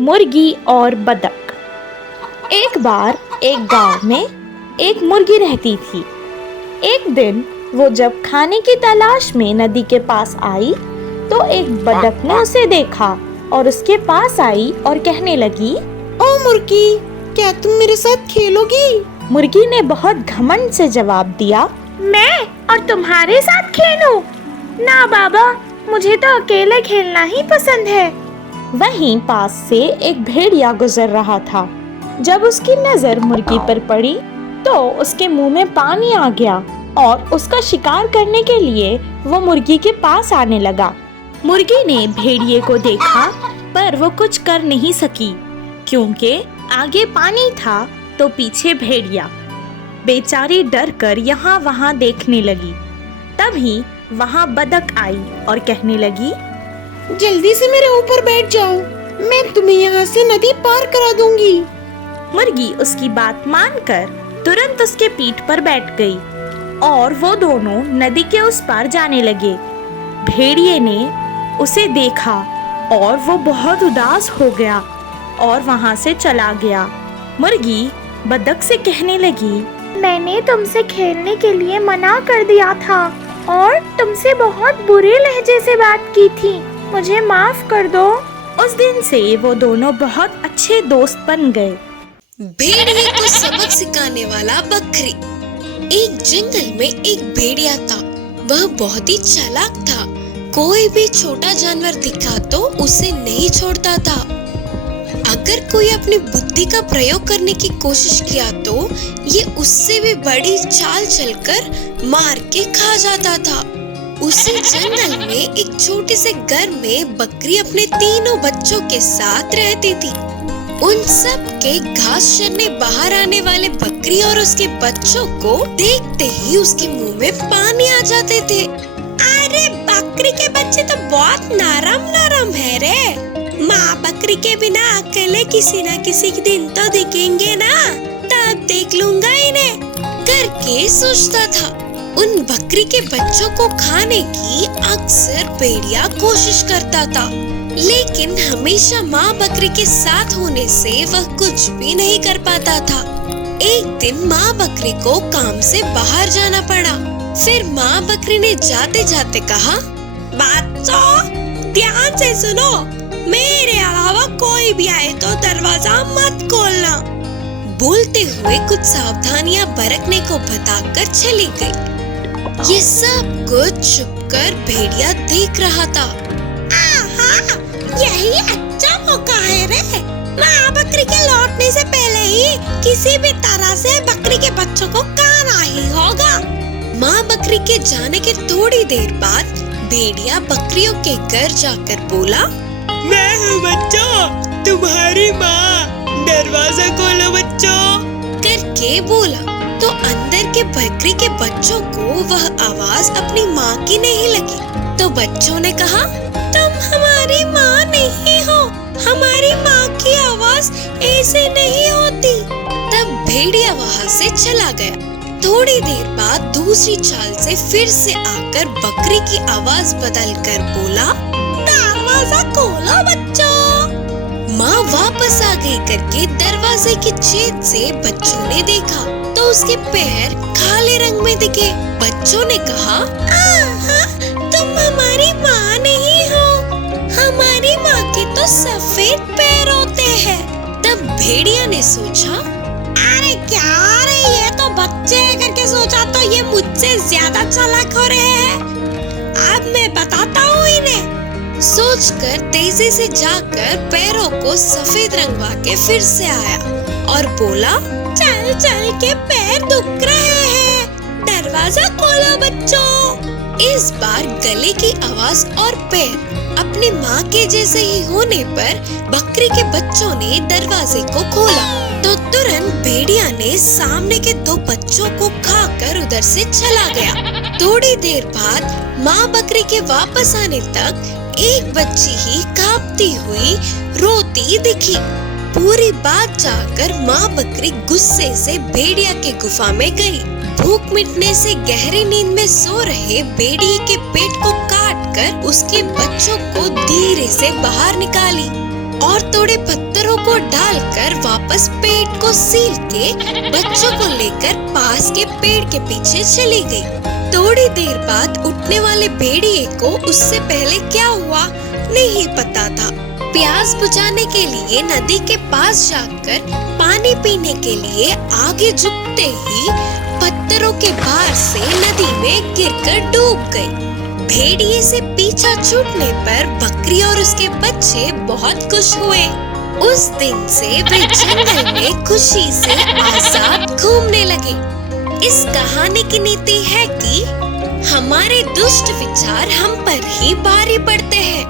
मुर्गी और बतख। एक बार एक गांव में एक मुर्गी रहती थी। एक दिन वो जब खाने की तलाश में नदी के पास आई तो एक बतख ने उसे देखा और उसके पास आई और कहने लगी, ओ मुर्गी, क्या तुम मेरे साथ खेलोगी? मुर्गी ने बहुत घमंड से जवाब दिया, मैं और तुम्हारे साथ खेलूं? ना बाबा, मुझे तो अकेले खेलना ही पसंद है। वहीं पास से एक भेड़िया गुजर रहा था। जब उसकी नजर मुर्गी पर पड़ी तो उसके मुंह में पानी आ गया और उसका शिकार करने के लिए वो मुर्गी के पास आने लगा। मुर्गी ने भेड़िए को देखा पर वो कुछ कर नहीं सकी क्योंकि आगे पानी था तो पीछे भेड़िया। बेचारी डर कर यहाँ वहाँ देखने लगी। तभी वहाँ बतख आई और कहने लगी, जल्दी से मेरे ऊपर बैठ जाओ, मैं तुम्हें यहाँ से नदी पार करा दूंगी। मुर्गी उसकी बात मानकर तुरंत उसके पीठ पर बैठ गई और वो दोनों नदी के उस पार जाने लगे। भेड़िए ने उसे देखा और वो बहुत उदास हो गया और वहाँ से चला गया। मुर्गी बतख से कहने लगी, मैंने तुमसे खेलने के लिए मना कर दिया था और तुमसे बहुत बुरे लहजे से बात की थी, मुझे माफ कर दो। उस दिन से वो दोनों बहुत अच्छे दोस्त बन गए। भेड़िए को सबक सिखाने वाला बकरी। एक जंगल में एक भेड़िया था। वह बहुत ही चालाक था। कोई भी छोटा जानवर दिखा तो उसे नहीं छोड़ता था। अगर कोई अपनी बुद्धि का प्रयोग करने की कोशिश किया तो ये उससे भी बड़ी चाल चलकर मार के खा जाता था। उसी जंगल में एक छोटे से घर में बकरी अपने तीनों बच्चों के साथ रहती थी। उन सब के घास चरने बाहर आने वाले बकरी और उसके बच्चों को देखते ही उसके मुंह में पानी आ जाते थे। अरे बकरी के बच्चे तो बहुत नरम नरम है रे। माँ बकरी के बिना अकेले किसी न किसी दिन तो दिखेंगे ना, तब देख लूंगा इन्हें करके सोचता था। उन बकरी के बच्चों को खाने की अक्सर भेड़िया कोशिश करता था, लेकिन हमेशा माँ बकरी के साथ होने से वह कुछ भी नहीं कर पाता था। एक दिन माँ बकरी को काम से बाहर जाना पड़ा। फिर माँ बकरी ने जाते जाते कहा, बच्चों ध्यान से सुनो, मेरे अलावा कोई भी आए तो दरवाजा मत खोलना। बोलते हुए कुछ सावधानियां बरतने को बताकर चली गई। ये सब कुछ छुपकर भेड़िया देख रहा था। यही अच्छा मौका है रे। माँ बकरी के लौटने से पहले ही किसी भी तरह से बकरी के बच्चों को खाना ही होगा। माँ बकरी के जाने के थोड़ी देर बाद भेड़िया बकरियों के घर जाकर बोला, मैं हूँ बच्चों, तुम्हारी माँ, दरवाजा खोलो बच्चों करके बोला। तो अंदर के बकरी के बच्चों को वह आवाज अपनी माँ की नहीं लगी। तो बच्चों ने कहा, तुम हमारी माँ नहीं हो, हमारी माँ की आवाज ऐसे नहीं होती। तब भेड़िया वहाँ से चला गया। थोड़ी देर बाद दूसरी चाल से फिर से आकर बकरी की आवाज बदलकर बोला, दरवाजा खोलो बच्चों। माँ वापस आ गई करके दरवाजे की छेद से बच्चों ने देखा तो उसके पैर काले रंग में दिखे। बच्चों ने कहा, तुम हमारी माँ नहीं हो, हमारी माँ के तो सफेद पैर होते हैं। तब भेड़िया ने सोचा, अरे क्या रे, ये तो बच्चे करके सोचा तो ये मुझसे ज्यादा चालाक हो रहे हैं। अब मैं बताता हूँ इन्हें। सोचकर तेजी से जाकर पैरों को सफेद रंगवा के फिर से आया और बोला, चल चल के पैर दुख रहे हैं, दरवाजा खोलो बच्चों। इस बार गले की आवाज और पैर अपनी माँ के जैसे ही होने पर बकरी के बच्चों ने दरवाजे को खोला तो तुरंत भेड़िया ने सामने के दो बच्चों को खाकर उधर से चला गया। थोड़ी देर बाद माँ बकरी के वापस आने तक एक बच्ची ही कांपती हुई रोती दिखी। पूरी बात जानकर माँ बकरी गुस्से से भेड़िया के गुफा में गई। भूख मिटने से गहरी नींद में सो रहे भेड़िए के पेट को काट कर उसके बच्चों को धीरे से बाहर निकाली। और थोड़े पत्थरों को डालकर वापस पेड़ को सील के बच्चों को लेकर पास के पेड़ के पीछे चली गई। थोड़ी देर बाद उठने वाले भेड़िए को उससे पहले क्या हुआ नहीं पता था। प्यास बुझाने के लिए नदी के पास जाकर पानी पीने के लिए आगे झुकते ही पत्थरों के भार से नदी में गिरकर डूब गई। भेड़िए से पीछा छूटने पर बकरी और उसके बच्चे बहुत खुश हुए। उस दिन से वे जंगल में खुशी से आजाद घूमने लगे। इस कहानी की नीति है कि हमारे दुष्ट विचार हम पर ही भारी पड़ते हैं।